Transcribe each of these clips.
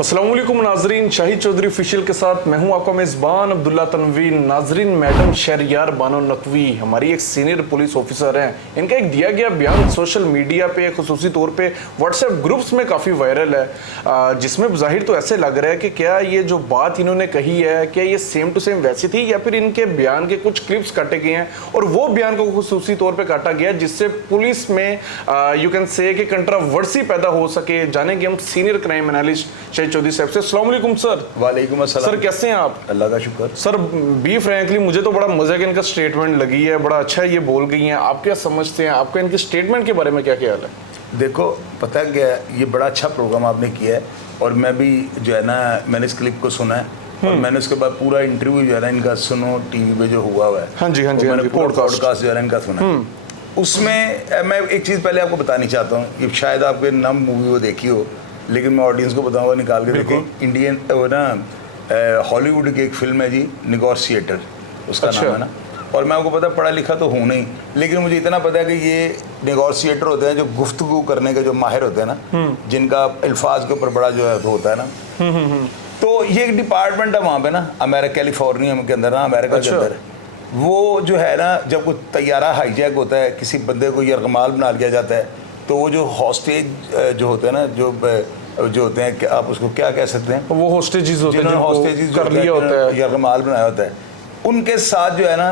अस्सलामुअलैकुम नाजरीन, शाहिद चौधरी ऑफिशियल के साथ मैं हूं आपका मेज़बान अब्दुल्ला तनवीर। नाजरीन, मैडम शहरयार बानो नकवी हमारी एक सीनियर पुलिस ऑफिसर हैं। इनका एक दिया गया बयान सोशल मीडिया पे खुसूसी तौर पे व्हाट्सएप ग्रुप्स में काफ़ी वायरल है, जिसमें ज़ाहिर तो ऐसे लग रहा है कि क्या ये जो बात इन्होंने कही है क्या ये सेम टू सेम वैसी थी या फिर इनके बयान के कुछ क्लिप्स काटे गए हैं और वो बयान को खुसूसी तौर पर काटा गया जिससे पुलिस में यू कैन से कि कंट्रोवर्सी पैदा हो सके। जानेंगे हम senior crime analyst Shahid Chaudhary साहब से। अस्सलाम वालेकुम सर। वालेकुम अस्सलाम। सर कैसे हैं आप? अल्लाह का शुक्र। सर बी फ्रैंकली मुझे तो बड़ा मजा के इनका स्टेटमेंट लगी है, बड़ा अच्छा ये बोल गई हैं। आप क्या समझते हैं, आपका इनके स्टेटमेंट के बारे में क्या ख्याल है? देखो, पता क्या है, ये बड़ा अच्छा प्रोग्राम आपने किया है और मैं भी जो है ना मैंने इस क्लिप को सुना है और मैंने उसके बाद पूरा इंटरव्यू जो है ना इनका सुनो टीवी पे जो हुआ है। हाँ जी, हाँ जी, मैंने पॉडकास्ट जो है ना इनका सुना। उसमें मैं एक चीज़ पहले आपको बतानी चाहता हूँ कि शायद आपने नम मूवी वो देखी हो, लेकिन मैं ऑडियंस को बताऊंगा निकाल के देखें। इंडियन वो ना हॉलीवुड की एक फिल्म है जी, निगोशिएटर उसका अच्छा। नाम है ना। और मैं आपको पता पढ़ा लिखा तो हूँ नहीं, लेकिन मुझे इतना पता है कि ये निगोशिएटर होते हैं जो गुफ्तगू करने के जो माहिर होते हैं ना, जिनका अल्फाज के ऊपर बड़ा जो है होता है ना। तो ये एक डिपार्टमेंट है वहाँ पे ना, अमेरिका कैलिफोर्निया के अंदर ना, अमेरिका के अंदर। वो जो है ना, जब कोई तैयारा हाईजैक होता है, किसी बंदे को यरगमाल बना लिया जाता है, तो वो जो हॉस्टेज जो होते हैं ना, जो होते हैं, आप उसको क्या कह सकते हैं, वो हॉस्टेजेस होते हैं जिन्होंने हॉस्टेजेस कर लिया होता है, यरगमाल बनाया होता है, उनके साथ जो है ना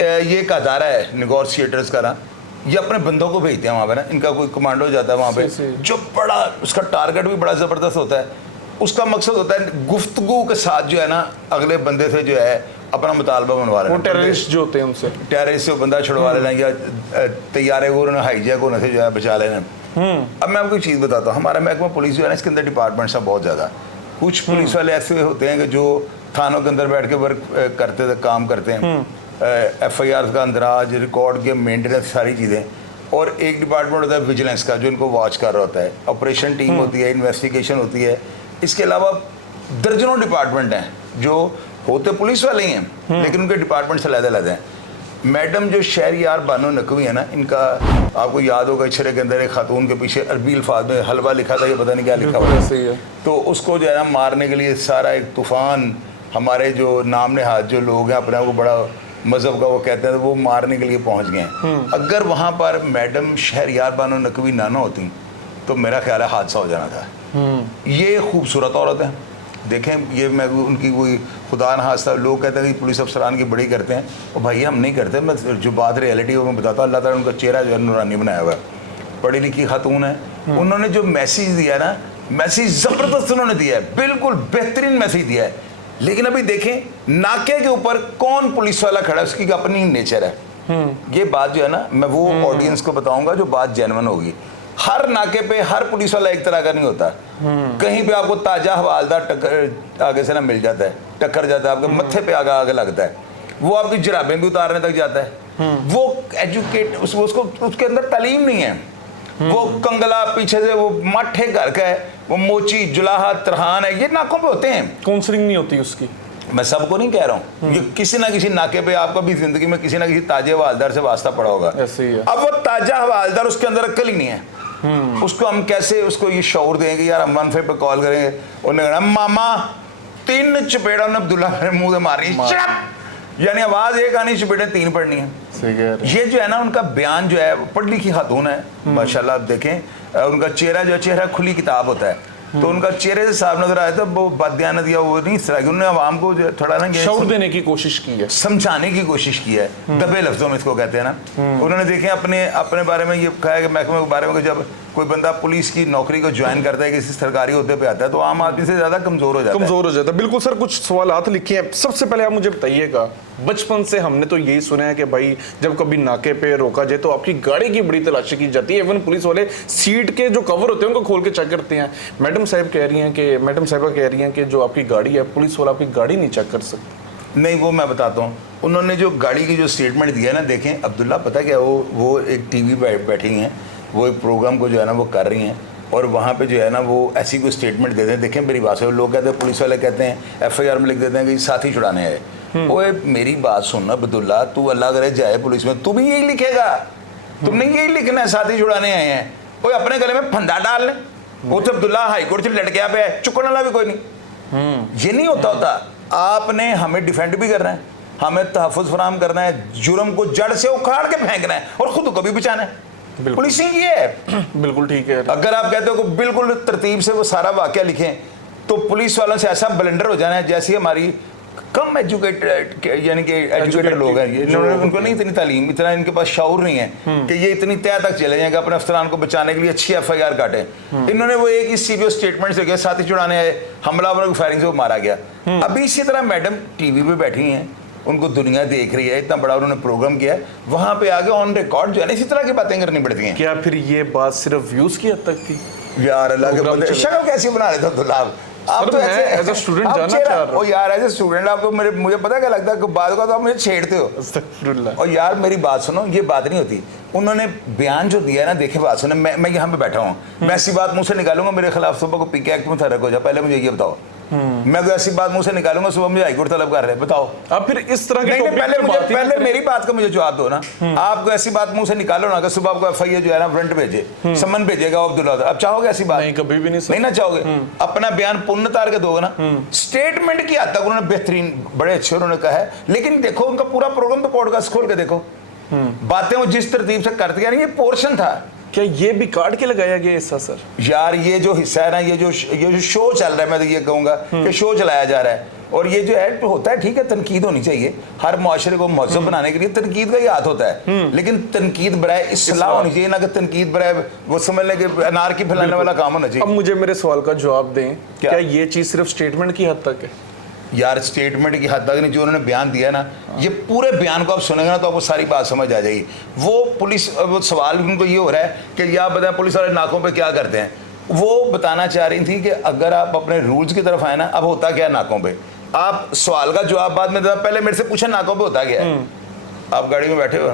ये एक अदारा है निगोशिएटर्स का ना, ये अपने बंदों को भेजते हैं वहाँ पे ना। इनका कोई कमांडो जाता है वहाँ पे, जो बड़ा उसका टारगेट भी बड़ा ज़बरदस्त होता है। उसका मकसद होता है गुफ्तगू के साथ जो है ना अगले बंदे से जो है अपना मुतालबा बनवा लेना। वो टेररिस्ट जो होते हैं उनसे, टेररिस्ट से बंदा छुड़वा लेना या तैयारे को उन्होंने हाईजैक होने से जो है बचा लेना। अब मैं आपको एक चीज़ बताता हूँ, हमारा महकमा पुलिस जो है ना, इसके अंदर डिपार्टमेंट्स हैं बहुत ज़्यादा। कुछ पुलिस वाले ऐसे होते हैं कि जो थानों के अंदर बैठ के वर्क करते थे, काम करते हैं, FIR का अंदराज, रिकॉर्ड के मेंटेनेंस, सारी चीज़ें। और एक डिपार्टमेंट होता है विजिलेंस का, जो इनको वॉच कर रहा होता है। ऑपरेशन टीम होती है, इन्वेस्टिगेशन होती है। इसके अलावा दर्जनों डिपार्टमेंट हैं जो होते पुलिस वाले ही हैं, लेकिन उनके डिपार्टमेंट से अलग-अलग हैं। मैडम जो शहरयार बानो नकवी है ना, इनका आपको याद होगा इशरे के अंदर एक खातून के पीछे अरबी अल्फाज में हलवा लिखा था, ये पता नहीं क्या लिखा हुआ है, तो उसको जो है ना मारने के लिए सारा एक तूफान, हमारे जो नाम नहाद जो लोग हैं, अपने आप को बड़ा मज़हब का वो कहते हैं, वो मारने के लिए पहुँच गए हैं। अगर वहाँ पर मैडम शहरयार बानो नकवी ना होती तो मेरा ख्याल है हादसा हो जाना था। ये खूबसूरत औरत है, देखें, ये मैं उनकी कोई खुदा न हादसा, लोग कहते हैं कि पुलिस अफसरान की बड़ी करते हैं, और भाई हम नहीं करते। मैं जो बात रियलिटी है वो मैं बताता हूँ। अल्लाह ताला उनका चेहरा जो है नूरानी बनाया हुआ है, पढ़ी लिखी खातून है। उन्होंने जो मैसेज दिया ना, मैसेज ज़बरदस्त उन्होंने दिया है, बिल्कुल बेहतरीन मैसेज दिया है। लेकिन अभी देखें, नाके के ऊपर कौन पुलिस वाला खड़ा है, उसकी अपनी नेचर है। ये बात जो है ना, मैं वो ऑडियंस को बताऊँगा जो बात जेन्युइन होगी। हर नाके पे हर पुलिस वाला एक तरह का नहीं होता। कहीं पे आपको ताजा हवालदार टक्कर आगे से ना मिल जाता है, टक्कर जाता है, आपके मत्थे पे आगे लगता है, वो आपकी जराबें भी उतारने तक जाता है। वो एजुकेट उसको उसके अंदर तालीम नहीं है, वो कंगला पीछे से वो मठे घर का है, वो मोची जुलाहा तरहान है, ये नाकों पे होते हैं। काउंसलिंग नहीं होती उसकी। मैं सबको नहीं कह रहा हूँ, ये किसी ना किसी नाके पे आपका भी जिंदगी में किसी ना किसी ताजे हवालदार से वास्ता पड़ा होगा। ऐसे ही है। अब वो ताजा हवालदार, उसके अंदर अक्ल ही नहीं है। उसको हम कैसे उसको ये शौर देंगे, यार हम 15 पे कॉल करेंगे, उन्होंने कहना मामा 3 चपेड़ा उन्होंने अब्दुल्ला मेरे मुंह से मारी, यानी आवाज एक आनी, चपेड़े 3 पड़नी है। ये जो है ना उनका बयान जो है, पढ़ी लिखी खातून है माशाल्लाह। आप देखें उनका चेहरा जो चेहरा खुली किताब होता है, तो उनका चेहरे से साफ नजर आया था। वो बदयानत या वो नहीं, इस तरह की उन्होंने आवाम को थोड़ा ना शौर देने की कोशिश की है, समझाने की कोशिश की है, दबे लफ्जों में इसको कहते हैं ना। उन्होंने देखे अपने बारे में ये कहा है कि महकमे के बारे में, जब कोई बंदा पुलिस की नौकरी को ज्वाइन करता है, किसी सरकारी ओहदे पे आता है, तो आम आदमी से ज्यादा कमजोर हो जाता है। बिल्कुल सर, कुछ सवालात लिखे हैं। सबसे पहले आप मुझे बताइएगा, बचपन से हमने तो यही सुना है कि भाई जब कभी नाके पे रोका जाए तो आपकी गाड़ी की बड़ी तलाशी की जाती है। इवन पुलिस वाले सीट के जो कवर होते हैं उनको खोल के चेक करते हैं। मैडम साहबा कह रही हैं कि जो आपकी गाड़ी है, पुलिस वाला आपकी गाड़ी नहीं चेक कर सकते। नहीं, वो मैं बताता हूँ। उन्होंने जो गाड़ी की जो स्टेटमेंट दिया ना, देखें अब्दुल्ला, पता क्या, वो एक टीवी पे बैठी हैं, वो एक प्रोग्राम को जो है ना वो कर रही हैं। और वहाँ पे जो है ना वो ऐसी कोई स्टेटमेंट देते हैं, देखें मेरी बात से, लोग कहते हैं पुलिस वाले कहते हैं FIR में लिख देते हैं कि साथी छुड़ाने आए। ओए मेरी बात सुनना अब्दुल्ला, तू अल्लाह करे जाए पुलिस में, तू भी यही लिखेगा, तुमने यही लिखना है साथी छुड़ाने आए हैं। कोई अपने गले में फंदा डाल ले, वो तो अब्दुल्ला हाईकोर्ट से लटके पे है, चुकने वाला भी कोई नहीं। ये नहीं होता। आपने हमें डिफेंड भी करना है, हमें तहफ़्फ़ुज़ फराहम करना है, जुर्म को जड़ से उखाड़ के फेंकना है और खुद को भी बचाना है। पुलिसिंग ये है। बिल्कुल ठीक है। अगर आप कहते हो कि बिल्कुल तरतीब से वो सारा वाकया लिखें तो पुलिस वालों से ऐसा ब्लेंडर हो जाना है जैसे हमारी कम एजुकेटेड यानी कि एजुकेटेड लोग हैं, इन्होंने उनको नहीं इतनी तालीम, इतना इनके पास शऊर नहीं है कि ये इतनी तय तक चले जाएंगे अपने अफसरान को बचाने के लिए अच्छी FIR काटें। इन्होंने वो एक ही सीरियस स्टेटमेंट से गया, साथी छुड़ाने आए, हमलावरों की फायरिंग से वो मारा गया। अभी इसी तरह मैडम टीवी पे बैठी हैं, उनको दुनिया देख रही है, इतना बड़ा उन्होंने प्रोग्राम किया है, वहां पे आगे ऑन रिकॉर्ड जो है ना इसी तरह की बातें करनी पड़ती हैं। क्या फिर ये बात सिर्फ व्यूज की हद तक थी? यार अल्लाह के बंदे, शक्ल कैसी बना रहे थे अब्दुल्ला आप? तो ऐसे एज अ स्टूडेंट जानना चाह रहा हूं। ओ यार एज अ स्टूडेंट आप तो मुझे पता क्या लगता है कि बाद को तो आप मुझे छेड़ते हो। अस्तगफिरुल्लाह। और यार मेरी बात सुनो, ये बात नहीं होती। उन्होंने बयान जो दिया है ना, देखे बात सुने, मैं यहाँ पे बैठा हूँ, मैं ऐसी बात मुंह से निकालूंगा मेरे खिलाफ सुबह को PK एक्ट में थरक हो जाए, पहले मुझे ये बताओ। मैं कोई ऐसी बात मुंह से निकालूंगा सुबह मुझे हाईकोर्ट तलब कर रहे हैं, बताओ अब फिर इस तरह के नहीं, टॉपिक पे बात ही पहले नहीं मेरी बात का मुझे जवाब दो ना। आपको ऐसी बात मुंह से निकालो ना कि सुबह आपको FIR जो है ना वारंट भेजे, समन भेजेगा अब्दुल्ला, अब चाहोगे ऐसी बात? नहीं, कभी भी नहीं सर। नहीं ना चाहोगे। अपना बयान पुण्य तार के दोगे ना। स्टेटमेंट की हद तक उन्होंने बेहतरीन, बड़े अच्छे उन्होंने कहा है, लेकिन देखो उनका पूरा प्रोग्राम तो पॉडकास्ट खोल के देखो, बातें वो जिस तरतीब से करते हैं, ये पोर्शन था। क्या ये भी काट के लगाया गया हिस्सा सर? यार ये जो हिस्सा है ना, ये जो शो चल रहा है, मैं तो ये कहूंगा कि शो चलाया जा रहा है, और ये जो है तो होता है ठीक है, तनकीद होनी चाहिए, हर मुआशरे को महज़ब बनाने के लिए तनकीद का ही हाथ होता है, लेकिन तनकीद बराए इस्लाह होनी चाहिए, ना कि तनकीद बराए वो समझ लें कि अनार की फैलाने वाला काम होना चाहिए। अब मुझे मेरे सवाल का जवाब दें, क्या ये चीज सिर्फ स्टेटमेंट की हद तक है? यार स्टेटमेंट की हद तक नहीं, जो उन्होंने बयान दिया ना, ये पूरे बयान को आप सुनेंगे ना तो आपको सारी बात समझ आ जाएगी। वो पुलिस, वो सवाल उनको ये हो रहा है कि या बताएं पुलिस वाले नाकों पे क्या करते हैं, वो बताना चाह रही थी कि अगर आप अपने रूल्स की तरफ आए ना, अब होता क्या है नाकों पे, आप सवाल का जवाब बाद में, पहले मेरे से पूछे नाकों पे होता क्या है। आप गाड़ी में बैठे हो,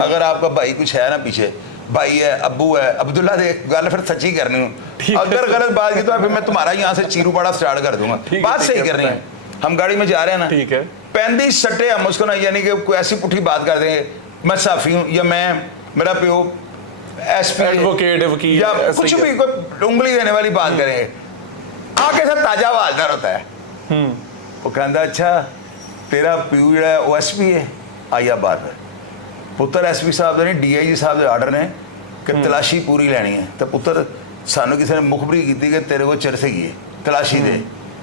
अगर आपका भाई कुछ है ना पीछे, भाई है, अब्बू है, अब्दुल्ला देख गल फिर सच्ची करनी हूँ, अगर गलत बात की तो फिर मैं तुम्हारा यहाँ से चीरू पाड़ा स्टार्ट कर दूंगा, बात सही करनी है। हम गाड़ी में जा रहे हैं ना, ठीक है, 35 सट्टे हम उसको ना, यानी कि कोई ऐसी पुठी बात कर देंगे, मैं साफी हूँ या मैं, मेरा प्यो SP एडवोकेट, वकील या कुछ भी, कोई उंगली देने वाली बात करेंगे, आगे से ताजा वालदार होता है, वो कहता अच्छा तेरा प्यो जो है OSP है, आइया बात है पुत्र SP साहब ने DIG साहब के आर्डर ने कि तलाशी पूरी लेनी है, तो पुत्र सानू किसी ने मुखबरी की कि तेरे को चिर से की तलाशी दे।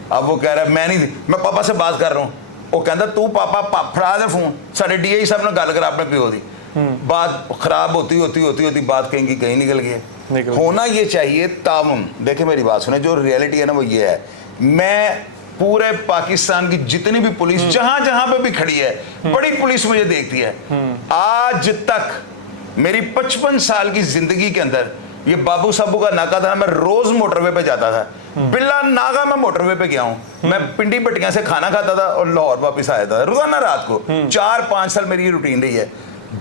अब वो कह रहा है मैं नहीं, मैं पापा से बात कर रहा हूँ, वो कहता तू पापा फड़ा दे फोन, साढ़े DIG साहब ने गल कर अपने प्यो की, बात खराब होती बात कहीं कहीं निकल गई। होना ये चाहिए ताउन। देखिए मेरी बात सुने, जो रियलिटी है ना वो ये है, मैं पूरे पाकिस्तान की जितनी भी पुलिस जहां जहां पे भी खड़ी है, बड़ी पुलिस मुझे देखती है, आज तक मेरी 55 साल की जिंदगी के अंदर ये बाबू साबू का नाका था, मैं रोज मोटरवे पे जाता था, बिल्ला नागा मैं मोटरवे पे गया हूं, मैं पिंडी पट्टियां से खाना खाता था और लाहौर वापस आया था रोजाना रात को, 4-5 साल मेरी रूटीन रही है।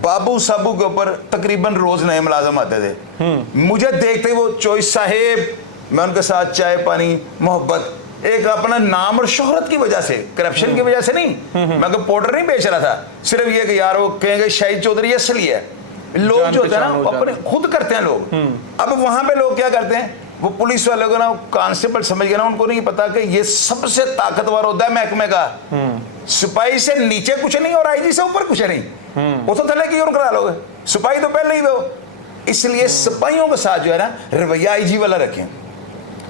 बाबू साबू के ऊपर तकरीबन रोज नए मुलाजम आते थे, मुझे देखते वो चॉइस साहेब, मैं उनके साथ चाय पानी मोहब्बत, एक अपना नाम और शोहरत की वजह से, करप्शन की वजह से नहीं, मैं कोई पाउडर नहीं बेच रहा था, सिर्फ ये कि यार वो कहेंगे शाहिद चौधरी असली है, लोग जो होते हैं ना अपने खुद करते हैं लोग। अब वहां पे लोग क्या करते हैं, वो पुलिस वाले को ना कांस्टेबल समझ गए ना, उनको नहीं पता कि ये सबसे ताकतवर होता है महकमे का, सिपाही से नीचे कुछ नहीं और IG से ऊपर कुछ नहीं, वो तो थले की और करा लोगे, सिपाही तो पहले ही वो। इसलिए सिपाहियों के साथ जो है ना रवैया IG वाला रखें,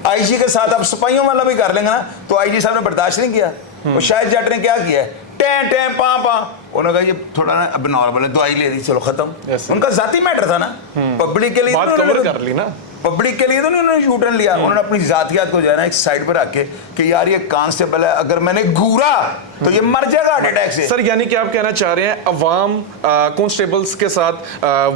IG के साथ आप सिपाहियों वाला भी कर लेंगे ना तो IG साहब ने बर्दाश्त नहीं किया। और शायद जट ने क्या किया है, टें टें पा पा, उन्होंने कहा ये थोड़ा ना अब नॉर्मल है, दवाई ले दी चलो खत्म। उनका जाती मैटर था ना, पब्लिक के लिए बात कवर कर ली ना, पब्लिक के लिए तो नहीं उन्होंने यूटर्न लिया, उन्होंने अपनी जातियात को जो है ना एक साइड पर रख के कि यार ये कांस्टेबल है, अगर मैंने घूरा तो ये मर जाएगा हार्ट अटैक से। सर यानी कि आप कहना चाह रहे हैं अवाम कांस्टेबल्स के साथ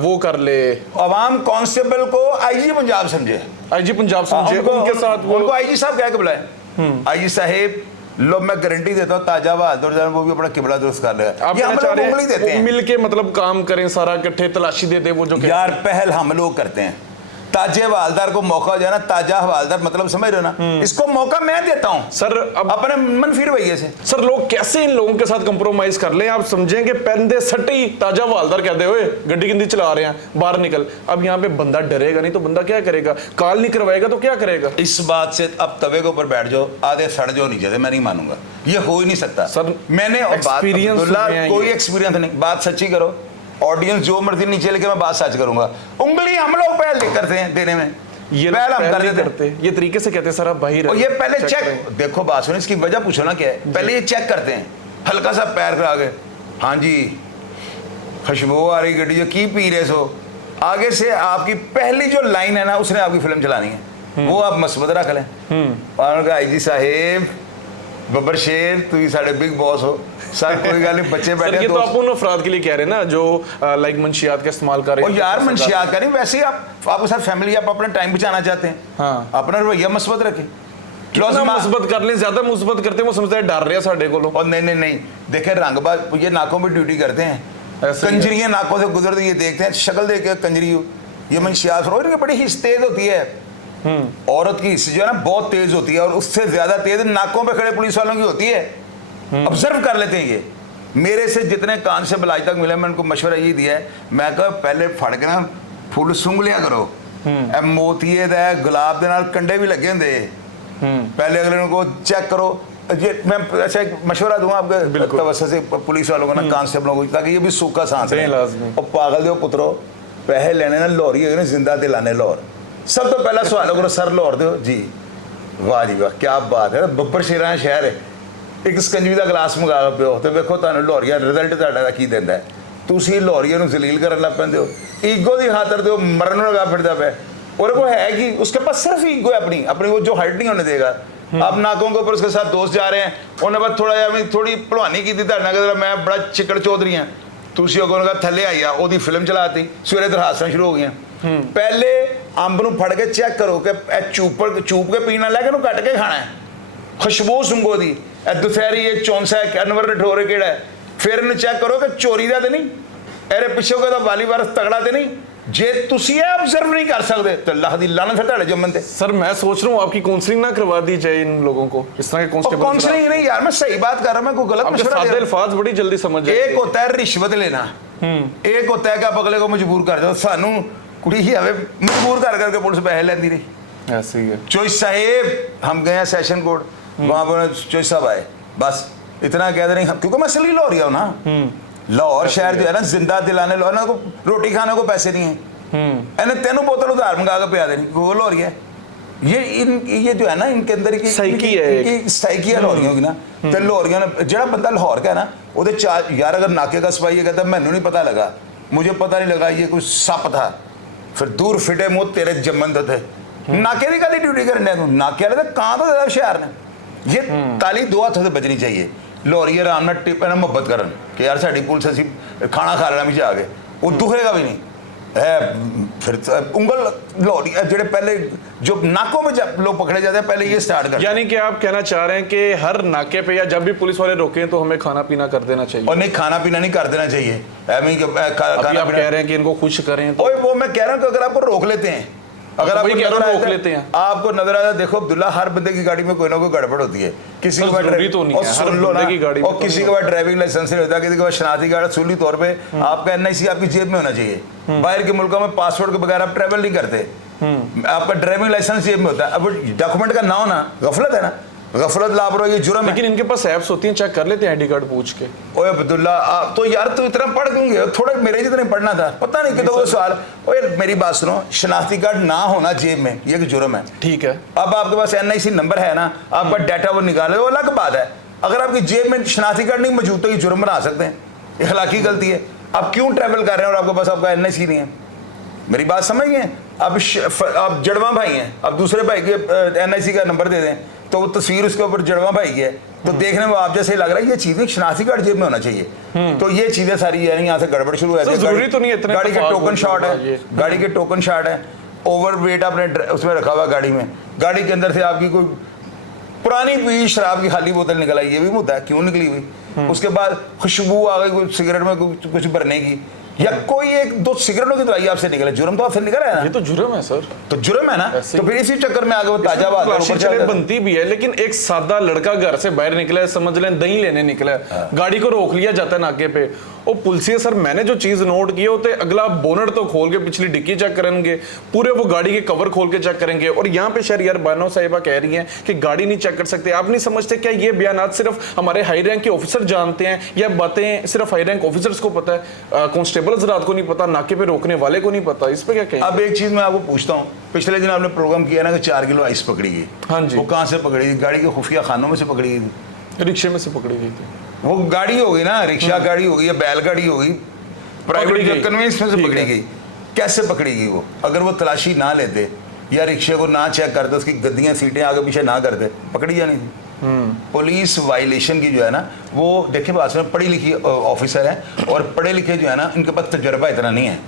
वो कर ले, अवाम कांस्टेबल को IG पंजाब समझे, IG पंजाब समझे, उनके साथ उनको IG साहब कह के बुलाए, IG साहेब लो मैं गारंटी देता हूँ ताजा बहादुर जान वो भी अपना किबला दुरुस्त कर लेगा। आप कहना चाह रहे हैं मिल के मतलब काम करें, सारा इकट्ठे तलाशी देते वो जो यार पहल हम लोग करते हैं, ताजे हवालदार को मौका हो जाए ना, ताजा हवालदार मतलब समझ रहे हो ना, इसको मौका मैं देता हूं सर अब अपने मनफी रवैये से। सर लोग कैसे इन लोगों के साथ कंप्रोमाइज कर लें? आप समझें कि पहनदे सट्टे ही ताजा हवालदार कहते हुए गड्डी गिंदी चला रहे हैं, बाहर निकल। अब यहाँ पे बंदा डरेगा नहीं तो बंदा क्या करेगा? कॉल नहीं करवाएगा तो क्या करेगा? इस बात से अब तवे के ऊपर बैठ जाओ, आधे सड़ जाओ नीचे से, मैं नहीं मानूंगा, ये हो ही नहीं सकता। सर, मैंने experience अब्दुल्ला, सुने हैं कोई ये। एक्सपीरियंस नहीं, बात सच्ची करो, ऑडियंस जो मर्जी नीचे लेके मैं बात सच करूंगा। उंगली हम लोग पहल करते हैं देने में, ये पहल हम कर देते करते ये तरीके से कहते हैं सर आप बाहर और ये पहले चेक करें। देखो, बात सुनो, इसकी वजह पूछो ना क्या है। पहले ये चेक करते हैं, हल्का सा पैर करा के, हाँ जी खुशबू आ रही गड्डी जो की पी रहे सो, आगे से आपकी पहली जो लाइन है ना उसने आपकी फिल्म चलानी है, वो आप मस्बत रख लें। और कहा जी साहेब बब्बर शेर तुम साढ़े बिग बॉस हो सर, कोई गल नहीं, बच्चे बैठे सर, ये तो दोस्त। आप उन अफराद के लिए कह रहे हैं ना जो लाइक मंशियात का इस्तेमाल कर रहे और हैं। यार मंशियात करें, वैसे ही आपके साथ फैमिली, आप अपना टाइम बचाना चाहते हैं, हाँ। अपना रवैया मस्बत रखें। कितना मुस्बत कर लें, ज्यादा मुस्बत करते हैं वो समझते हैं डर रहे हैं साढ़े को लोग। और नहीं देखे रंगबाज ये नाकों में ड्यूटी करते हैं, ऐसे ही है। कंजरियां नाकों से गुजरती ये देखते हैं, शक्ल देख के कंजरी हो, ये मंशियात और इनकी बड़ी हिस्स तेज होती है। औरत की हिस्स जो है ना बहुत तेज होती है, और उससे ज्यादा तेज नाकों पे खड़े पुलिस वालों की होती है। ऑब्जर्व कर लेते हैं ये। मेरे से जितने कांस्टेबल आज तक मिले, मैं उनको मशवरा ये दिया है, मैं कहा पहले फड़ के ना फुल सुंघ लिया करो, मोतिये दा गुलाब दे नाल कंडे भी लगे होंगे, पहले अगले को चेक करो। ये मैं अच्छा एक मशवरा दूंगा आपके तवज्जो से पुलिस वालों को ना, कांस्टेबलों को, ताकि ये भी सूखा सांस लें। लाज़मी। और पागल दो पुत्रो, पैसे लेने ना लाहौरी है ना, जिंदा दिलाने लाहौर। सब तो पहला सवाल करो, सर लाहौर दो जी, वाह जी वाह क्या बात है, बब्बर शेरां शहर है, एक ਸਕੰਜਵੀ ਦਾ ਗਲਾਸ ਮੰਗਾ ਪਿਓ ਤੇ ਵੇਖੋ ਤੁਹਾਨੂੰ ਲਾਹੌਰੀਆ ਰਿਜ਼ਲਟ ਤੁਹਾਡਾ ਦਾ ਕੀ ਦਿੰਦਾ ਹੈ। ਤੁਸੀਂ ਲਾਹੌਰੀਆ ਨੂੰ ਜ਼ਲੀਲ ਕਰਨ ਲੱਗ ਪੈਂਦੇ ਹੋ, ਈਗੋ ਦੀ ਖਾਤਰ ਤੇ ਉਹ ਮਰਨ ਨੂੰ ਲਗਾ ਫਿਰਦਾ ਪਿਆ। और वो है कि उसके पास सिर्फ ईगो है, अपनी वो जो हर्ट नहीं होने देगा। आप नाकों के ऊपर उसके साथ दोस्त जा रहे हैं, उन्हें बस थोड़ा जिहा थोड़ी भलवानी की मैं बड़ा चिकड़ चौधरी हाँ, ਤੁਸੀਂ ਉਹਨੂੰ ਕਹਾ ਥੱਲੇ ਆਈ ਆ, ਉਹਦੀ ਫਿਲਮ ਚਲਾਤੀ, ਸਵੇਰੇ ਦਰਹਾਸਾਂ ਸ਼ੁਰੂ ਹੋ ਗਈਆਂ। ਪਹਿਲੇ ਅੰਬ ਨੂੰ ਫੜ ਕੇ ਚੈੱਕ ਕਰੋ ਕਿ ਇਹ ਚੂਪ ਕੇ ਪੀਣਾ ਲੈ ਕੇ ਇਹਨੂੰ ਕੱਟ ਕੇ ਖਾਣਾ ਹੈ, ਖੁਸ਼ਬੂ ਸੁੰਘੋ ਦੀ, ਇਹ ਦੁਸਹਿਰੀ, ਇਹ ਚੌਂਸਾ ਹੈ, ਅਨਵਰ ਰਠੌਰ ਕਿਹੜਾ ਹੈ, ਫਿਰ ਇਹਨੂੰ ਚੈੱਕ ਕਰੋ ਕਿ ਚੋਰੀ ਦਾ ਤੇ ਨਹੀਂ, ਇਹਦੇ ਪਿੱਛੇ ਕੋਈ ਤਾਂ ਵਾਲੀ ਵਾਰਸ ਤਗੜਾ ਤੇ ਨਹੀਂ। जे तुसी ये ऑब्जर्व नहीं कर सकते तो अल्लाह दी लानत है ਤੁਹਾਡੇ जम्मन ते। सर मैं सोच रहा हूँ आपकी काउंसलिंग ना करवा दी जाए इन लोगों को, इस तरह के कांस्टेबल। काउंसलिंग नहीं यार, मैं सही बात कर रहा हूं, मैं कोई गलत मशवरा दे रहा हूं। अल्फाज बड़ी जल्दी समझ जाते एक होता है रिश्वत लेना, एक होता है कि आप अगले को मजबूर कर दो। सानू कुड़ी ही हवे मजबूर कर करके पुलिस पैसे लेंदी रही। ऐसे ही है। चोइस साहेब हम गए हैं सेशन कोर्ट, वहां पर चोइस साहब आए, बस इतना कह दे रहे, क्योंकि मैं असली लाहौरी हूं ना, लाहौर शहर जो है ना जिंदा दिलाने, लाहौर को रोटी खाने को पैसे नहीं है, इन्हें तेनों बोतल उधार मंगा के पिया देनी, गोल हो रही है। ये जो है ना इनके अंदर की साइकी है, इनकी साइकी है लाहौरियों की ना। तो लाहौरियों ने ਜਿਹੜਾ ਬੰਦਾ ਲਾਹੌਰ का है ना, ਉਹਦੇ ਚਾਰ यार अगर नाके का सिपाही कहता मैनू नहीं पता लगा, मुझे पता नहीं लगा ये कोई सप था, फिर दूर फिटे मुंह तेरे जम्मन थे। नाके की कदी ड्यूटी करने तू, नाके वाले तो कां तो ज्यादा हुशियार ने। ये ताली दो हाथों से बजनी चाहिए। लाहौरी आराम ਨਾਲ टिप ना मुहब्बत करन कि यार साडी पुलिस असी खाना खा लेना भी जाके, वो दुखेगा भी नहीं है। फिर उंगल लाहौरी जेडे पहले जो नाकों में जब लोग पकड़े जाते हैं पहले ये स्टार्ट कर। यानी कि आप कहना चाह रहे हैं कि हर नाके पे या जब भी पुलिस वाले रोकें तो हमें खाना पीना कर देना चाहिए। और नहीं, खाना पीना नहीं कर देना चाहिए। अभी आप कह रहे हैं कि इनको खुश करें तो ओए वो मैं कह रहा हूँ कि अगर आपको रोक लेते हैं, अगर आपको नजर रोक लेते हैं, आपको नजर आता है, देखो अब्दुल्ला हर बंदे की गाड़ी में कोई ना कोई गड़बड़ होती है। किसी के पास तो नहीं है, हर बंदे की गाड़ी में और किसी के पास ड्राइविंग लाइसेंस नहीं होता, किसी के पास शनाख्ती कार्ड, असूली तौर पे आपका एनआईसी आपकी जेब में होना चाहिए। बाहर के मुल्कों में पासपोर्ट के बगैर आप ट्रैवल नहीं करते, आपका ड्राइविंग लाइसेंस जेब में होता है। अब डॉक्यूमेंट का ना होना गफलत है ना, गफलत लापरवाही ये जुर्म है। लेकिन इनके पास ऐप्स होती हैं, चेक कर लेते हैं आईडी कार्ड पूछ के। ओए अब्दुल्ला तो यार तू इतना पढ़ क्यों गया, थोड़ा मेरे जितना पढ़ना था, पता नहीं कितना सवाल। ओए मेरी बात सुनो, शनाख्ती कार्ड ना होना जेब में ये जुर्म है, ठीक है। अब आपके पास एनआईसी नंबर है ना, आपका डाटा वो निकाले, वो अलग बात है। अगर आपकी जेब में शनाख्ती कार्ड नहीं मौजूद तो ये जुर्म बना सकते हैं, इखलाकी गलती है। आप क्यों ट्रैवल कर रहे हैं और आपके पास आपका एनआईसी नहीं है? मेरी बात समझ गए? आप जड़वा भाई हैं, आप दूसरे भाई के एनआईसी का नंबर दे दें तो वो तस्वीर उसके ऊपर जड़वा भाई की है, तो देखने में आप जैसे लग रहा है ये चीजें शनाख्ती कार्ड जेब में होना चाहिए। तो ये चीजें सारी यानी यहाँ से गड़बड़ शुरू है। जरूरी तो नहीं है, गाड़ी के टोकन शॉट है, गाड़ी के टोकन शॉट है, ओवर वेट आपने उसमें रखा हुआ गाड़ी में, गाड़ी के अंदर से आपकी कोई पुरानी हुई शराब की खाली बोतल निकल आई, ये भी मुद्दा है, क्यों निकली हुई। उसके बाद खुशबू आ गई सिगरेट में कुछ भरने की, या कोई एक दो सिगरेटों की दवाई आपसे निकले, जुर्म तो आपसे निकल है ना, ये तो जुर्म है सर। तो जुर्म है ना, तो फिर इसी चक्कर में आगे वो ताजा बात क्लासिक चले बनती भी है, लेकिन एक सादा लड़का घर से बाहर निकला है, समझ लें दही लेने निकला है, गाड़ी को रोक लिया जाता है नाके पे, और पुलिस सर मैंने जो चीज नोट की होते अगला बोनट तो खोल के पिछली डिक्की चेक करेंगे, पूरे वो गाड़ी के कवर खोल के चेक करेंगे, और यहाँ पे शहरियार बानो साहिबा कह रही हैं कि गाड़ी नहीं चेक कर सकते। आप नहीं समझते क्या ये बयान सिर्फ हमारे हाई रैंक के ऑफिसर जानते हैं, या बातें सिर्फ हाई रैंक ऑफिसर्स को पता है, कांस्टेबल हजरात को नहीं पता, नाके पे रोकने वाले को नहीं पता? इस पे क्या कहें? अब एक चीज मैं आपको पूछता हूँ, पिछले दिन आपने प्रोग्राम किया ना कि 4 किलो आइस पकड़ी गई, हाँ जी, वो कहाँ से पकड़ी गई? गाड़ी के खुफिया खानों में से पकड़ी गई, रिक्शे में से पकड़ी गई थी। वो गाड़ी होगी ना, रिक्शा गाड़ी होगी या बैलगाड़ी होगी, प्राइवेट कन्वेंस में से पकड़ी गई। कैसे पकड़ी गई वो? अगर वो तलाशी ना लेते या रिक्शे को ना चेक करते, उसकी गद्दियां सीटें आगे पीछे ना करते, पकड़ी जानी थी। पुलिस वायलेशन की जो है ना, वो देखिए बात में पढ़ी लिखी ऑफिसर है, और पढ़े लिखे जो है ना, इनके पास तजर्बा इतना नहीं है।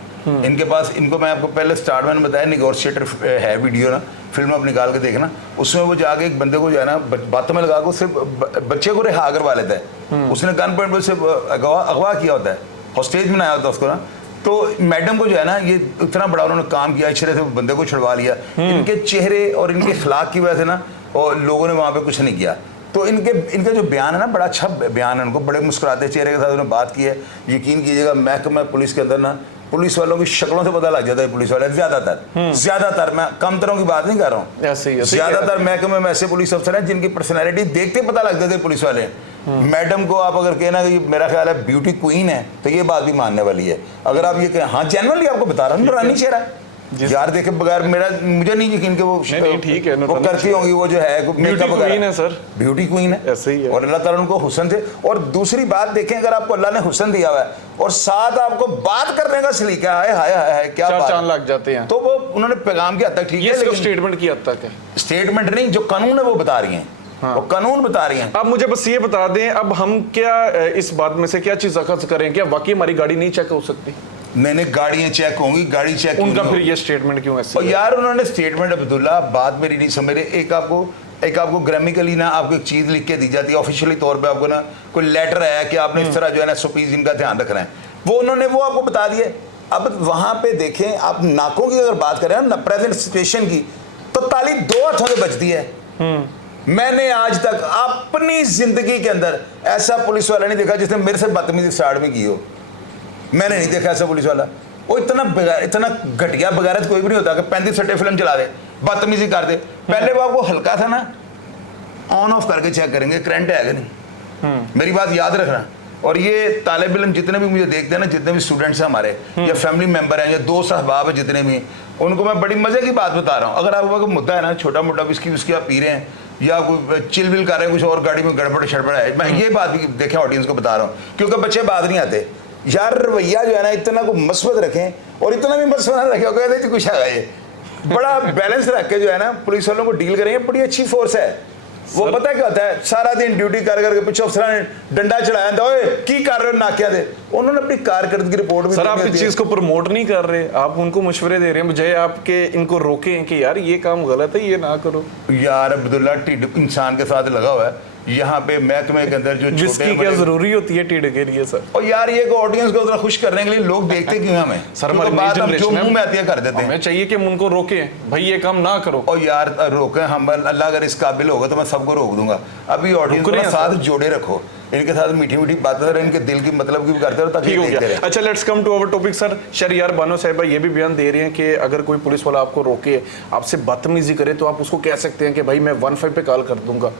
इनके पास, इनको मैं आपको पहले स्टार्ट में बताया, निगोशिएटर है वीडियो ना, फिल्म आप निकाल के देखना, उसमें वो जाके एक बंदे को जो है ना बातों में लगा के उससे बच्चे को रिहा करवा लेता है। उसने गन पॉइंट पर उससे अगवा किया होता है, हॉस्टेज बनाया होता है उसको ना। तो मैडम को जो है ना, ये इतना बड़ा उन्होंने काम किया, इस तरह से बंदे को छुड़वा लिया। इनके चेहरे और इनके खिलाफ की वजह से ना, और लोगों ने वहाँ पे कुछ नहीं किया। तो इनका जो बयान है ना, बड़ा अच्छा बयान है, उनको बड़े मुस्कुराते चेहरे के साथ उन्होंने बात की है। यकीन कीजिएगा, महकमा पुलिस के अंदर ना, पुलिस वालों की शक्लों से पता लग जाता है पुलिस वाले, ज्यादातर मैं कम तरह की बात नहीं कर रहा हूँ, ज्यादातर महकमे में ऐसे पुलिस अफसर हैं जिनकी पर्सनैलिटी देखते पता लग जाते पुलिस वाले। मैडम को आप अगर कहना कि मेरा ख्याल है ब्यूटी क्वीन है, तो ये बात भी मानने वाली है। अगर आप ये कहें, हाँ जेन्युइनली आपको बता रहा हूँ, नूरानी चेहरा यार, देखे बगैर मुझे नहीं यकीन कि वो ठीक है, वो करती होंगी, वो जो है मेकअप क्वीन है सर, ब्यूटी क्वीन है, ऐसे ही है। और अल्लाह ताला उनको हुस्न दे। और दूसरी बात देखें, अगर आपको अल्लाह ने हुस्न दिया हुआ है और साथ आपको बात करने का सलीका है, हाय हाय हाय क्या बात, चांद लग जाते हैं, तो वो उन्होंने पैगाम की हद तक ठीक है, लेकिन स्टेटमेंट की हद तक है। स्टेटमेंट नहीं, जो कानून है वो बता रही हैं, वो कानून बता रही हैं। अब मुझे बस ये बता दें, अब हम क्या इस बात में से क्या चीज अखज करें, क्या वाकई हमारी गाड़ी नहीं चेक हो सकती? मैंने गाड़ियां चेक होंगी, गाड़ी चेक उनका फिर ये स्टेटमेंट क्यों ऐसे? और यार उन्होंने स्टेटमेंट, अब्दुल्ला बात मेरी नहीं समझ रहे। एक आपको ग्रामिकली ना आपको एक चीज लिख के दी जाती है, ऑफिशियली तौर पे आपको ना कोई लेटर आया कि आपने इस तरह जो है ना SOPs इनका ध्यान रखना है, वो उन्होंने वो आपको बता दिए। अब वहां पे देखें आप, नाकों की अगर बात करें ना, प्रेजेंट सिचुएशन की, तो ताली 2 हाथों से बजती है। मैंने आज तक अपनी जिंदगी के अंदर ऐसा पुलिस वाला नहीं देखा जिसने मेरे से बदतमीजी स्टार्ट में की हो। मैंने नहीं देखा ऐसा पुलिस वाला। वो इतना घटिया बगैरत कोई भी नहीं होता कि 35 सट्टे फिल्म चला दे, बदतमीजी कर दे। पहले वो आपको हल्का था ना ऑन ऑफ करके चेक करेंगे करंट है कि नहीं, मेरी बात याद रखना। और ये तालिब इल्म जितने भी मुझे देखते हैं ना, जितने भी स्टूडेंट्स हैं हमारे, या फैमिली मेंबर हैं, या दोस्त अहबाब है जितने भी, उनको मैं बड़ी मजे की बात बता रहा हूँ। अगर आपका कोई मुद्दा है ना, छोटा मोटा विस्की आप पी रहे हैं, या कोई चिल विल कर रहे हैं, कुछ और गाड़ी में गड़बड़ शड़बड़ है, मैं ये बात भी देखें ऑडियंस को बता रहा हूँ, क्योंकि बच्चे बात नहीं आते यार। रवैया जो है ना, इतना को मस्बत रखें, और इतना भी मस्बत ना रखें कहते कुछ है, ये बड़ा बैलेंस रख के जो है ना पुलिस वालों को डील करेंगे। बड़ी अच्छी फोर्स है वो, पता क्या होता है, सारा दिन ड्यूटी कर करके पीछे अफसर ने डंडा चलाया था, ओए की कर रहे हो नाकिया दे, उन्होंने अपनी कारकर्दगी रिपोर्ट में। सर आप इस चीज को प्रमोट नहीं कर रहे, आप उनको मशवरे दे रहे हैं, बजाय आपके इनको रोकें कि यार ये काम गलत है, ये ना करो। यार अब्दुल्ला, टिड इंसान के साथ लगा हुआ है यहाँ पे महकमे के अंदर, जो जिसकी क्या जरूरी होती है टिड के लिए सर। और यार ये को ऑडियंस को उतना खुश करने के लिए लोग देखते क्यों हमें? सर हमारी बात हम जो मुंह में आती है कर देते हैं। हमें चाहिए कि हम उनको रोकें, भाई ये काम ना करो। और यार रोकें हम, अल्लाह अगर इस काबिल होगा तो मैं सबको रोक दूंगा। अभी ऑडियंस को साथ जोड़े रखो, इनके साथ मीठी मीठी बातें करें, इनके दिल की मतलब की भी करते रहो ताकि देखते रहे। अच्छा, let's come to our topic sir. Shahryar Bano साहिबा ये भी बयान दे रहे हैं कि अगर कोई पुलिस वाला आपको रोके, आपसे बदतमीजी करे, तो आप उसको कह सकते हैं कि भाई मैं 15 पे कॉल कर दूंगा।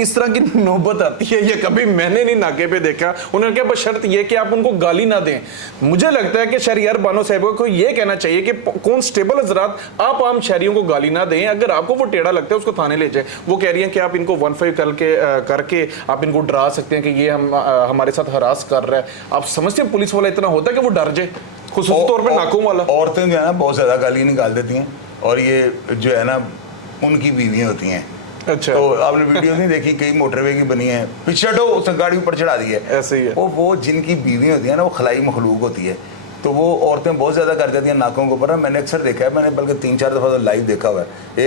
इस तरह की नौबत आती है, ये कभी मैंने नहीं नाके पे देखा। उन्होंने कहा बशर्त ये कि आप उनको गाली ना दें। मुझे लगता है कि शहरियार बानो साहिबा को ये कहना चाहिए कि कांस्टेबल हजरात, आप आम शहरियों को गाली ना दें, अगर आपको वो टेढ़ा लगता है उसको थाने ले जाए। वो कह रही हैं कि आप इनको 15 करके आप इनको डरा सकते हैं कि ये हमारे साथ हरास कर रहा है। आप समझते हैं पुलिस वाला इतना होता है कि वो डर जाए, खुसूसी तौर पर नाकों वाला? औरतें जो है ना बहुत ज्यादा गाली निकाल देती हैं, और ये जो है ना उनकी बीवियां होती हैं। अच्छा, तो आपने वीडियो नहीं देखी, कई मोटरवे की बनी है, पीछे हटो, उसने गाड़ी ऊपर चढ़ा दी है, ऐसे ही है। वो जिनकी बीवी होती है ना, वो खलाई मखलूक होती है, तो वो औरतें बहुत ज्यादा कर देती हैं नाकों के ऊपर। मैंने अक्सर देखा है, मैंने बल्कि 3-4 दफा तो लाइव देखा हुआ है।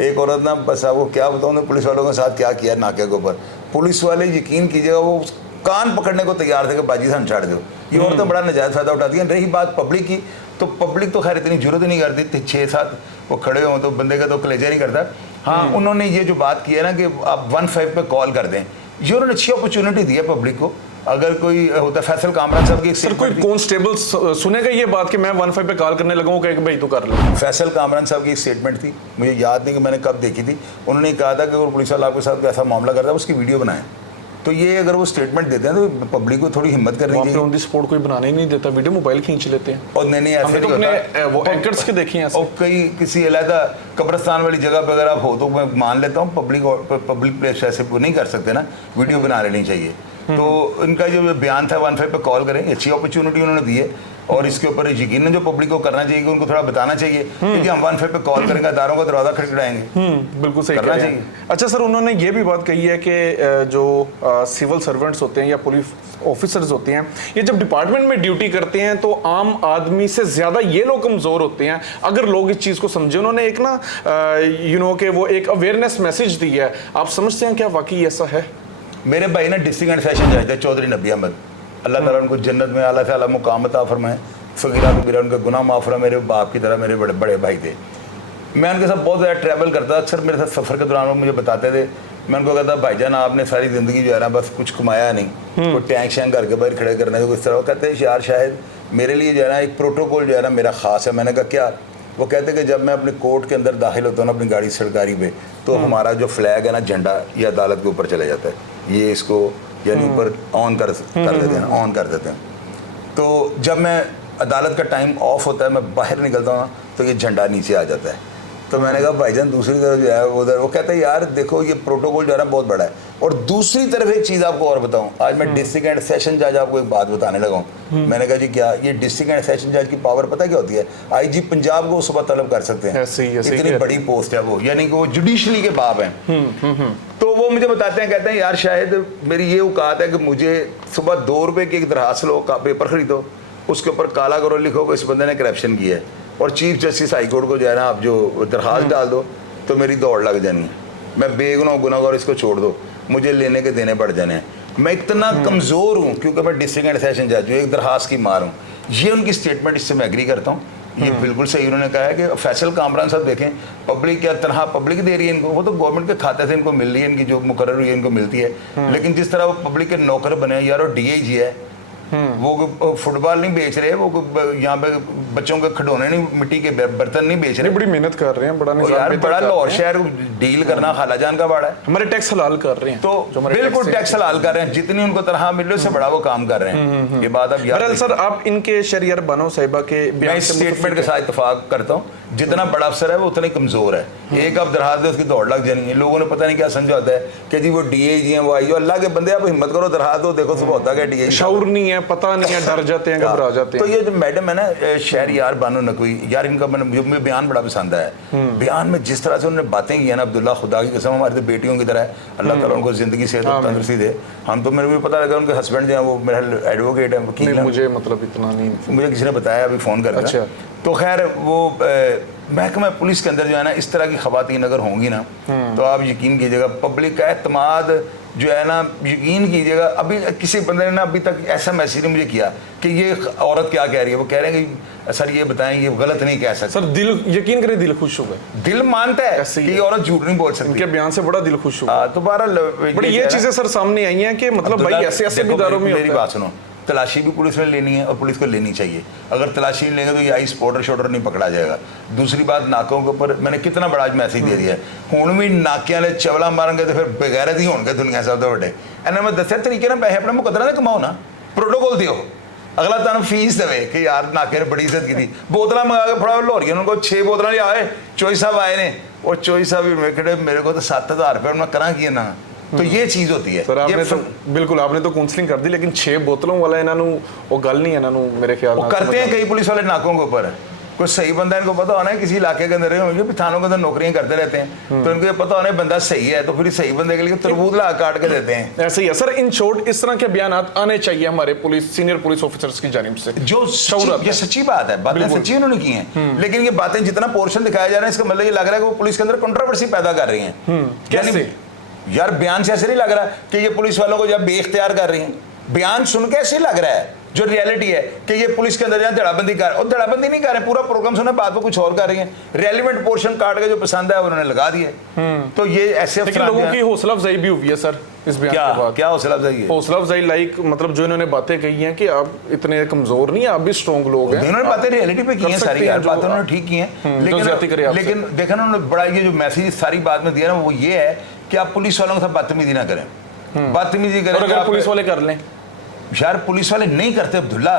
एक औरत ना, बस आपको क्या बताऊँ पुलिस वालों के साथ क्या किया नाके के ऊपर। पुलिस वाले यकीन कीजिएगा वो कान पकड़ने को तैयार थे कि बाजी सन छाड़ दो, ये औरतें बड़ा नाजायज़ फ़ायदा उठाती हैं। रही बात पब्लिक की, तो पब्लिक तो खैर इतनी जरूरत ही नहीं करती, 6-7 वो खड़े हों तो बंदे का तो कलेजा नहीं करता। हाँ, उन्होंने ये जो बात की है ना कि आप 15 पे कॉल कर दें, ये उन्होंने अच्छी अपॉर्चुनिटी दी है पब्लिक को। अगर कोई होता फैसल कामरान साहब की सर, कोई कांस्टेबल सुनेगा ये बात कि मैं 15 पे कॉल करने लगा हूँ, कहेगा भाई तो कर लो। फैसल कामरान साहब की एक स्टेटमेंट थी, मुझे याद नहीं कि मैंने कब देखी थी। उन्होंने कहा था कि अगर पुलिस वाला आपके साथ ऐसा मामला करता है उसकी वीडियो बनाएं। तो ये अगर वो स्टेटमेंट देते हैं तो पब्लिक को थोड़ी हिम्मत करनी चाहिए। ऑन दी स्पॉट कोई बनाने ही नहीं देता, वीडियो मोबाइल खींच लेते हैं। और नहीं ऐसे नहीं होता, वो एंकर्स के देखे हैं। और कई किसी अलग कब्रिस्तान वाली जगह पर अगर आप हो तो मैं मान लेता हूँ, पब्लिक प्लेस ऐसे वो नहीं कर सकते ना, वीडियो बना लेनी चाहिए। तो इनका जो बयान था 15 पे कॉल करें, अच्छी अपॉर्चुनिटी उन्होंने दी है। और इसके ऊपर यकीन जो पब्लिक को करना चाहिए, उनको थोड़ा बताना चाहिए कि हम 15 पे कॉल करेंगे, अदारों का दरवाजा खटखटाएंगे। बिल्कुल सही करना कह रहे हैं। अच्छा सर, उन्होंने ये भी बात कही है कि जो सिविल सर्वेंट्स होते हैं या पुलिस ऑफिसर्स होते हैं, ये जब डिपार्टमेंट में ड्यूटी करते हैं तो आम आदमी से ज्यादा ये लोग कमजोर होते हैं, अगर लोग इस चीज को समझे। उन्होंने एक ना कि वो एक अवेयरनेस मैसेज दी है, आप समझते हैं क्या वाकई ऐसा है? मेरे भाई ना डिस्ट्रिक्ट एंड सेशन जज थे चौधरी नबी अहमद, अल्लाह ताला उनको जन्नत में आला से आला मुकाम अता फरमाए, सगीरा कबीरा उनका गुनाह माफ़ फरमाए। मेरे बाप की तरह मेरे बड़े बड़े भाई थे। मैं उनके साथ बहुत ज़्यादा ट्रैवल करता, अक्सर मेरे साथ सफ़र के दौरान वो मुझे बताते थे। मैं उनको कहता भाईजान आपने सारी ज़िंदगी जो है ना बस कुछ कमाया नहीं, कोई टैंक शैंक करके बाहर खड़े करने को इस तरह। वो कहते हैं यार शायद मेरे लिए जो है ना एक प्रोटोकॉल जो है ना मेरा ख़ास है। मैंने कहा क्या? वो कहते कि जब मैं अपने कोर्ट के अंदर दाखिल होता हूँ ना अपनी गाड़ी सरकारी पे, तो हमारा जो फ्लैग है ना झंडा ये अदालत के ऊपर चला जाता है, ये इसको यानी ऊपर ऑन कर देते हैं ना, ऑन कर देते हैं। तो जब मैं अदालत का टाइम ऑफ होता है, मैं बाहर निकलता हूँ तो ये झंडा नीचे आ जाता है। तो मैंने कहा भाईजान दूसरी तरफ जो है उधर, वो कहते हैं यार देखो ये प्रोटोकॉल जो है ना बहुत बड़ा है। और दूसरी तरफ एक चीज़ आपको और बताऊं, आज मैं डिस्ट्रिक्ट एंड सेशन जज आपको एक बात बताने लगा हूँ। मैंने कहा जी क्या? ये डिस्ट्रिक्ट एंड सेशन जज की पावर पता क्या होती है? आईजी पंजाब को सुबह तलब कर सकते हैं, इतनी बड़ी पोस्ट है वो, यानी कि वो जुडिशरी के बाप हैं। तो वो मुझे बताते हैं, कहते हैं यार शायद मेरी ये औकात है कि मुझे सुबह 2 रुपये की एक दरखास्त लो का पेपर खरीदो, उसके ऊपर काला करो, लिखो कि इस बंदे ने करप्शन किया है, और चीफ जस्टिस हाई कोर्ट को जो है ना आप जो दरखास्त डाल दो, तो मेरी दौड़ लग जानी है, मैं बेगुनाह गुनाहगार, इसको छोड़ दो, मुझे लेने के देने पड़ जाने हैं। मैं इतना कमज़ोर हूँ क्योंकि मैं डिस्ट्रिक्ट एंड सेशन जज हूँ, एक दरखास्त की मार हूँ। ये उनकी स्टेटमेंट, इससे मैं एग्री करता हूँ, ये बिल्कुल सही उन्होंने कहा है कि फैसल कामरान साहब देखें पब्लिक क्या तनहा पब्लिक दे रही है इनको, वो तो गवर्नमेंट के खाते से इनको मिल रही है, इनकी जो मुकर्रर हुई है इनको मिलती है। लेकिन जिस तरह वो पब्लिक के नौकर बने यार, और डीआईजी है, वो फुटबॉल नहीं बेच रहे, वो यहाँ पे बच्चों के खिलौने नहीं, मिट्टी के बर्तन नहीं बेच रहे, बड़ी मेहनत कर रहे हैं, बड़ा लाहौर शहर डील करना खालाजान का बाड़ा है। हमारे टैक्स हलाल कर रहे हैं, तो बिल्कुल टैक्स हलाल कर रहे हैं, जितनी उनको तनख्वाह मिल रही है उससे बड़ा वो काम कर रहे हैं। ये बात अब याद। सर आप इनके शहरियार बानो साहिबा के मैं स्टेटमेंट के साथ इत्तेफाक करता हूँ, जितना बड़ा अफसर है वो उतना ही कमजोर है। एक आप दरखास्त दे उसकी दौड़ लग जानी है, लोगों ने पता नहीं क्या समझा होता है कि जी वो डीआईजी हैं, वो आई, अल्लाह के बंदे आप हिम्मत करो दरखास्त दो, देखो सुबह होता है डीआईजी, शऊर नहीं है, पता नहीं है, डर जाते हैं, घबरा जाते हैं। तो ये जो मैडम है ना शहरियार बानो नकवी, यार इनका मुझे बयान बड़ा पसंद है। बयान में जिस तरह से उन्होंने बातें की है ना, अब्दुल्ला खुदा की कसम हमारी तो बेटियों की तरह है, अल्लाह ताला उनको जिंदगी सेहत और तंदुरुस्ती दे। हम तो मेरे को पता लगा उनके हस्बैंड जो है वो मेरा एडवोकेट है, वकील है। मुझे मतलब इतना नहीं, मुझे किसी ने बताया अभी फ़ोन करके। अच्छा। तो खैर वो महकमा पुलिस के अंदर जो है ना इस तरह की खवातीन अगर होंगी ना, तो आप यकीन कीजिएगा पब्लिक का एतमाद जो है ना, यकीन कीजिएगा। अभी किसी बंदे ने ना अभी तक ऐसा मैसेज नहीं मुझे किया कि ये औरत क्या कह रही है, वो कह रहे हैं कि सर ये बताएं ये गलत नहीं कह सकते। सर दिल यकीन करें, दिल खुश हो गए, दिल मानता है कि ये औरत झूठ नहीं बोल सकती। इनके बयान से बड़ा दिल खुश हुआ। तो बहरहाल बड़ी ये चीजें सर सामने आई हैं कि मतलब भाई ऐसे ऐसे इदारों में। मेरी बात सुनो, तलाशी भी पुलिस ने लेनी है और पुलिस को लेनी चाहिए। अगर तलाशी नहीं लेंगे तो ये आई स्पॉटर शॉटर नहीं पकड़ा जाएगा। दूसरी बात, नाकों के ऊपर मैंने कितना बड़ा मैसेज दे दिया है, हुण भी नाकियां ने चवला मारेंगे तो फिर बेगैरत ही होंगे दुनिया सब तो बड़े। इन्हें मैं दसिया तरीके ना पैसे अपने मुकदरा ने कमाओ ना, प्रोटोकॉल दियो, अगला तुम फीस देवे कि यार नाके ने बड़ी इज्जत की थी। बोतल मंगा के फड़ा लाहौरिया उनको 6 बोतल लिया आए, चोई साहब आए ने, और चोई साहब मेरे को तो 7,000 रुपये मैं करा किए ना। तो ये चीज होती है सर, आपने तो बिल्कुल आपने तो काउंसलिंग कर दी, लेकिन 6 बोतलों वाला इन्हों वो गल नहीं है मेरे ख्याल में करते हैं कई पुलिस वाले नाकों के ऊपर। कोई सही बंदा इनको पता होना है, किसी इलाके के अंदर होंगे भी थानों के अंदर नौकरियां करते रहते हैं, तो इनको ये पता होना है बंदा सही है, तो फिर सही बंदे के लिए तरबूज ला काट के देते हैं। ऐसे ही है सर। इन शॉर्ट इस तरह के बयान आने चाहिए हमारे पुलिस सीनियर पुलिस ऑफिसर्स की जानिब से, जो ये सच्ची बात है, बातें सच्ची उन्होंने की हैं। लेकिन ये बातें जितना पोर्शन दिखाया जा रहा है, इसका मतलब ये लग रहा है कि वो पुलिस के अंदर कंट्रोवर्सी पैदा कर रही हैं। कैसे यार बयान से ऐसे नहीं लग रहा कि ये पुलिस वालों को जब बेइख्तियार कर रही हैं, बयान सुन के ऐसे लग रहा है जो रियलिटी है कि ये पुलिस के अंदर जाए धड़ाबंदी कर, और धड़ाबंदी नहीं कर रहे, पूरा प्रोग्राम सुना, बात में कुछ और कर रही है, रेलिवेंट पोर्शन काट के जो पसंद है उन्होंने लगा दिए। तो ये ऐसे लेकिन लोगों की हौसला अफजाई भी हुई है सर इस बयान के बाद। क्या हौसला अफजाई है? हौसला अफजाई लाइक मतलब जो इन्होंने बातें कही हैं कि आप इतने कमजोर नहीं, आप भी स्ट्रॉन्ग लोग हैं। इन्होंने बातें रियलिटी पे की हैं सारी, यार बातें उन्होंने ठीक की हैं, लेकिन देखा ना उन्होंने बड़ा ये जो मैसेज सारी बात में दिया ना वो ये है कि आप पुलिस वालों के साथ बदतमीजी ना करें, बदतमीजी करें। अगर पुलिस वाले कर लें यार, पुलिस वाले नहीं करते अब्दुल्ला,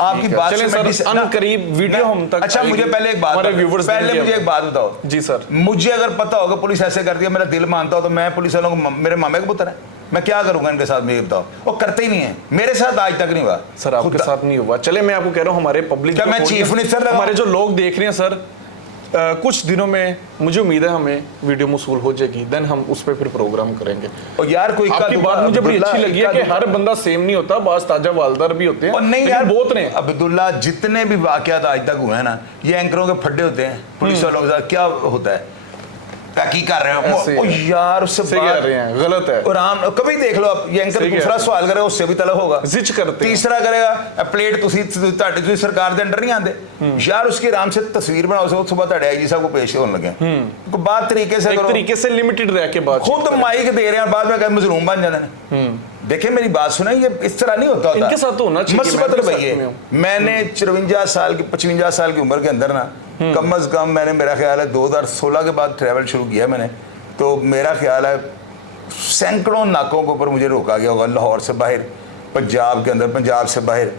आपकी बात से करीब वीडियो हम तक। अच्छा मुझे पहले एक बात बताओ जी सर, मुझे अगर पता होगा पुलिस ऐसे करती है, मेरा दिल मानता हो, तो मैं पुलिस वालों को, मेरे मामे का पुत्र है, मैं क्या करूंगा इनके साथ? मुझे बताओ। वो करते ही नहीं है, मेरे साथ आज तक नहीं हुआ सर, आपके साथ नहीं हुआ। चले मैं आपको कह रहा हूँ हमारे पब्लिक, क्या मैं चीफ मिनिस्टर, हमारे जो लोग देख रहे हैं सर, कुछ दिनों में मुझे उम्मीद है हमें वीडियो मौसूल हो जाएगी, देन हम उस पर फिर प्रोग्राम करेंगे। और यार कोई आपकी बात मुझे बड़ी अच्छी लगी है कि हर बंदा सेम नहीं होता, बास ताजा वालदार भी होते हैं। और नहीं यार, बहुत ने अब्दुल्ला जितने भी वाकयात आज तक हुए हैं ना, ये एंकरों के फड्डे होते हैं पुलिस वालों के साथ। क्या होता है, की कर रहे हो यार, उससे कह रहे हैं गलत है। और आम कभी देख लो आप, ये एंकर दूसरा सवाल करेगा उससे भी तलब होगा, जिच करते, तीसरा करेगा प्लेट तुसी सरकार के अंडर नहीं आते यार, उसकी आराम से तस्वीर बनाओ, सुबह तड़े आईजी साहब को पेश होने लगे, बात तरीके से करो, तरीके से लिमिटेड रह के बात, खुद माइक दे रहे हैं, बाद में कहीं मजलूम बन जाते हैं। देखिए मेरी बात सुने, ये इस तरह नहीं होता, इनके साथ तो होना चाहिए। मसबत भैया, मैंने 54 साल की 55 साल की उम्र के अंदर ना कम अज कम मैंने, मेरा ख्याल है 2016 के बाद ट्रैवल शुरू किया मैंने, तो मेरा ख्याल है सैकड़ों नाकों के ऊपर मुझे रोका गया होगा, लाहौर से बाहर, पंजाब के अंदर, पंजाब से बाहर,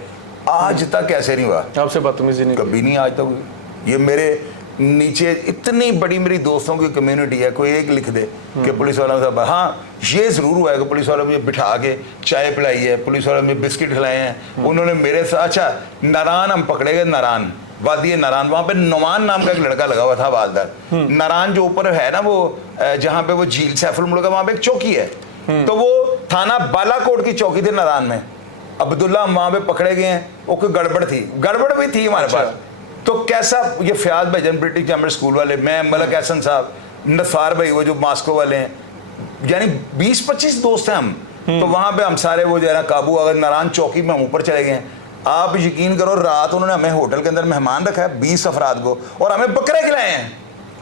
आज तक ऐसे नहीं हुआ। आपसे बदतमीजी नहीं कभी नहीं आज तक। ये मेरे नीचे इतनी बड़ी मेरी दोस्तों की कम्युनिटी है, कोई एक लिख दे कि पुलिस वालों से, हाँ ये ज़रूर हुआ है कि पुलिस वालों ने बिठा के चाय पिलाई है, पुलिस वालों ने बिस्किट खिलाए हैं, उन्होंने मेरे साथ, अच्छा नारान हम पकड़े गए, नारान वादी नारान, वहाँ पे नोमान नाम का एक लड़का लगा हुआ था वालदार, नारान जो ऊपर है ना वो जहाँ पे वो झील सैफुल मुल्क, वहाँ पे एक चौकी है, तो वो थाना बालाकोट की चौकी थी नारान में। अब्दुल्ला हम वहाँ पे पकड़े गए हैं, वो कोई गड़बड़ भी थी हमारे पास। तो कैसा ये फयाज भाईजान ब्रिटिश गवर्नमेंट स्कूल वाले, मैं मलक एहसन साहब, नसार भाई वो जो मास्को वाले हैं, यानी 20-25 दोस्त हैं हम, तो वहाँ पे हम सारे वो जो है ना काबू, अगर नारायण चौकी में हम ऊपर चले गए हैं, आप यकीन करो रात उन्होंने हमें होटल के अंदर मेहमान रखा है 20 अफराद को, और हमें बकरे खिलाए हैं।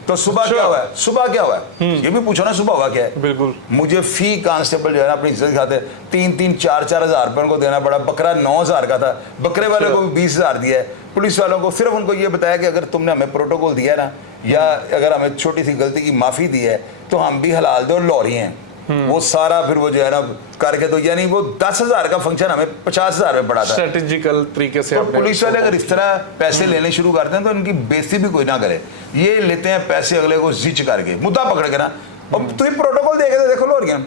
तो सुबह क्या हुआ है, सुबह क्या हुआ है, ये भी पूछो ना सुबह हुआ क्या है। बिल्कुल, मुझे फी कांस्टेबल जो है ना अपनी इज्जत खाते 3-4 हज़ार रुपये उनको देना पड़ा, बकरा 9,000 का था, बकरे वाले को भी 20,000 दिया है। पुलिस वालों को सिर्फ उनको ये बताया कि अगर तुमने हमें प्रोटोकॉल दिया ना, या अगर हमें छोटी सी गलती की माफ़ी दी है तो हम भी हलाल दो, लॉरी हैं वो सारा फिर वो जो है ना करके, तो यानी वो 10,000 का फंक्शन हमें 50,000 में पड़ा था स्ट्रेटेजिकल तरीके से। तो पुलिस वाले अगर इस तरह पैसे लेने शुरू करते हैं तो इनकी बेइज्जती भी कोई ना करे। ये लेते हैं पैसे अगले को जिच करके, मुद्दा पकड़ के ना, और तुम प्रोटोकॉल देखे देखो लोरियन,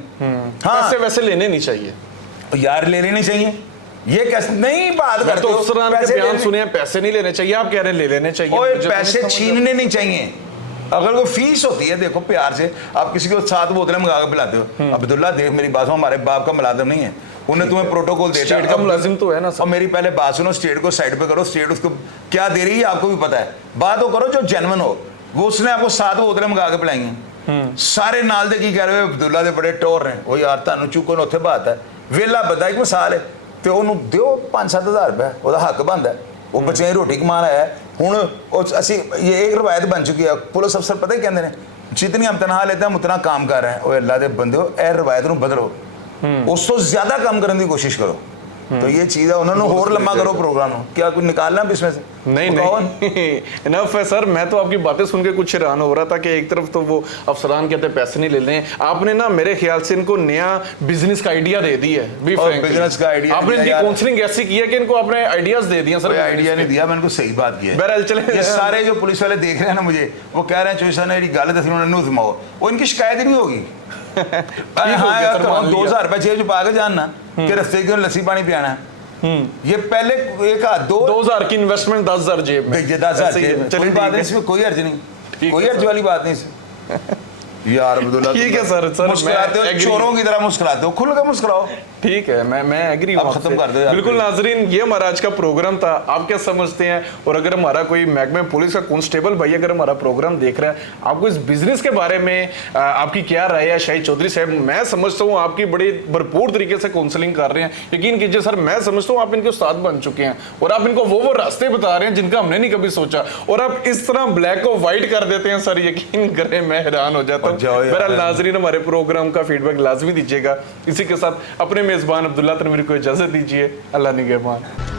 हाँ पैसे वैसे लेने नहीं चाहिए यार, ले लेने चाहिए, ये कैसे नहीं बात करते तो अफसरान के बयान सुने, पैसे नहीं लेने चाहिए, आप कह रहे हैं ले लेने चाहिए, और पैसे छीनने नहीं चाहिए। अगर वो फीस होती है, देखो प्यार से आप किसी को 7 बोतलें मंगा के पिलाते हो, अब्दुल्ला देख मेरी बात, हमारे बाप का मुलाजिम नहीं है, उन्हें तुम्हें प्रोटोकॉल देता है, स्टेट का मुलाजिम तो है ना। और मेरी पहले बात सुनो, स्टेट को साइड पे करो, स्टेट उसको क्या दे रही है आपको भी पता है, बात वो करो जो जेन्युइन हो। वो उसने आपको 7 बोतलें मंगा के पिलाएंगे, सारे नाल दे की कह रहे हो अब्दुल्ला दे बड़े टोर रहे, वो यार ਤੁਹਾਨੂੰ ਚੁੱਕਣ ਉੱਥੇ ਬਾਤ ਹੈ, ਵੇਲਾ ਬੰਦਾ ਇੱਕ ਮਿਸਾਲ ਹੈ, ਤੇ ਉਹਨੂੰ ਦਿਓ 5-7 ਹਜ਼ਾਰ ਰੁਪਏ, ਉਹਦਾ ਹੱਕ ਬਣਦਾ, ਉਹ ਬੱਚਿਆਂ ਦੀ ਰੋਟੀ ਕਮਾਉਣ ਆਇਆ ਹੈ। ਹੁਣ ਅਸੀਂ ये एक रवायत बन चुकी है, पुलिस अफसर पता ही कहते हैं जितनी हम तनख्वाह लेते हैं उतना काम कर रहे हैं, और अल्लाह के बंदे हो ए रवायत को बदलो, उस तो ज्यादा काम करने की कोशिश करो। तो ये चीज़ है, उन्होंने और लंबा करो प्रोग्राम, क्या कुछ निकालना भी इसमें से? नहीं इनफ है सर। मैं तो आपकी बातें सुन के कुछ हैरान हो रहा था कि एक तरफ तो वो अफसरान कहते हैं पैसे नहीं ले रहे हैं, आपने ना मेरे ख्याल से इनको नया बिजनेस का आइडिया दे दी है। बिजनेस का आइडिया आपने इनकी काउंसलिंग ऐसी की है कि इनको आपने आइडियाज दे दिए सर। आइडिया नहीं दिया, मैंने सही बात की है। बहरहाल चले, ये सारे जो पुलिस वाले देख रहे हैं ना मुझे, वो कह रहे हैं चोई साहब ने गल दसी उन्होंने घुमाओ, वो इनकी शिकायत ही नहीं होगी। हाँ 2,000 रुपये जेब च पा के जानना कि रस्ते क्यों लस्सी पानी पियाना है, ये पहले एक 2,000 की इन्वेस्टमेंट 10,000 जेब में, 10,000 कोई बात नहीं, इसमें कोई अर्ज नहीं, कोई अर्ज वाली बात नहीं यार। अब्दुल्ला ठीक है सर, मुस्कुराते हो, चोरों की तरह मुस्कुराते हो, खुल के मुस्कुराओ। ठीक है, मैं एग्री हूं आप आपसे। खत्म कर दो यार बिल्कुल please। नाजरीन, ये हमारा आज का प्रोग्राम था, आप क्या समझते हैं? और अगर हमारा कोई महकमे पुलिस का कांस्टेबल भाई अगर हमारा प्रोग्राम देख रहा है, आपको इस बिजनेस के बारे में आपकी क्या राय है? शाहिद चौधरी साहब, मैं समझता हूँ आपकी बड़ी भरपूर तरीके से काउंसलिंग कर रहे हैं। यकीन कीजिए सर, मैं समझता हूँ आप इनके उस्ताद बन चुके हैं और आप इनको वो रास्ते बता रहे हैं जिनका हमने नहीं कभी सोचा, और आप इस तरह ब्लैक को व्हाइट कर देते हैं सर, यकीन करें मैं हैरान हो जाता हूँ। जाओ यार। बहरहाल नाजरीन, हमारे प्रोग्राम का फीडबैक लाजमी दीजिएगा। इसी के साथ अपने मेजबान अब्दुल्ला तनवीर को इजाजत दीजिए। अल्लाह निगहबान।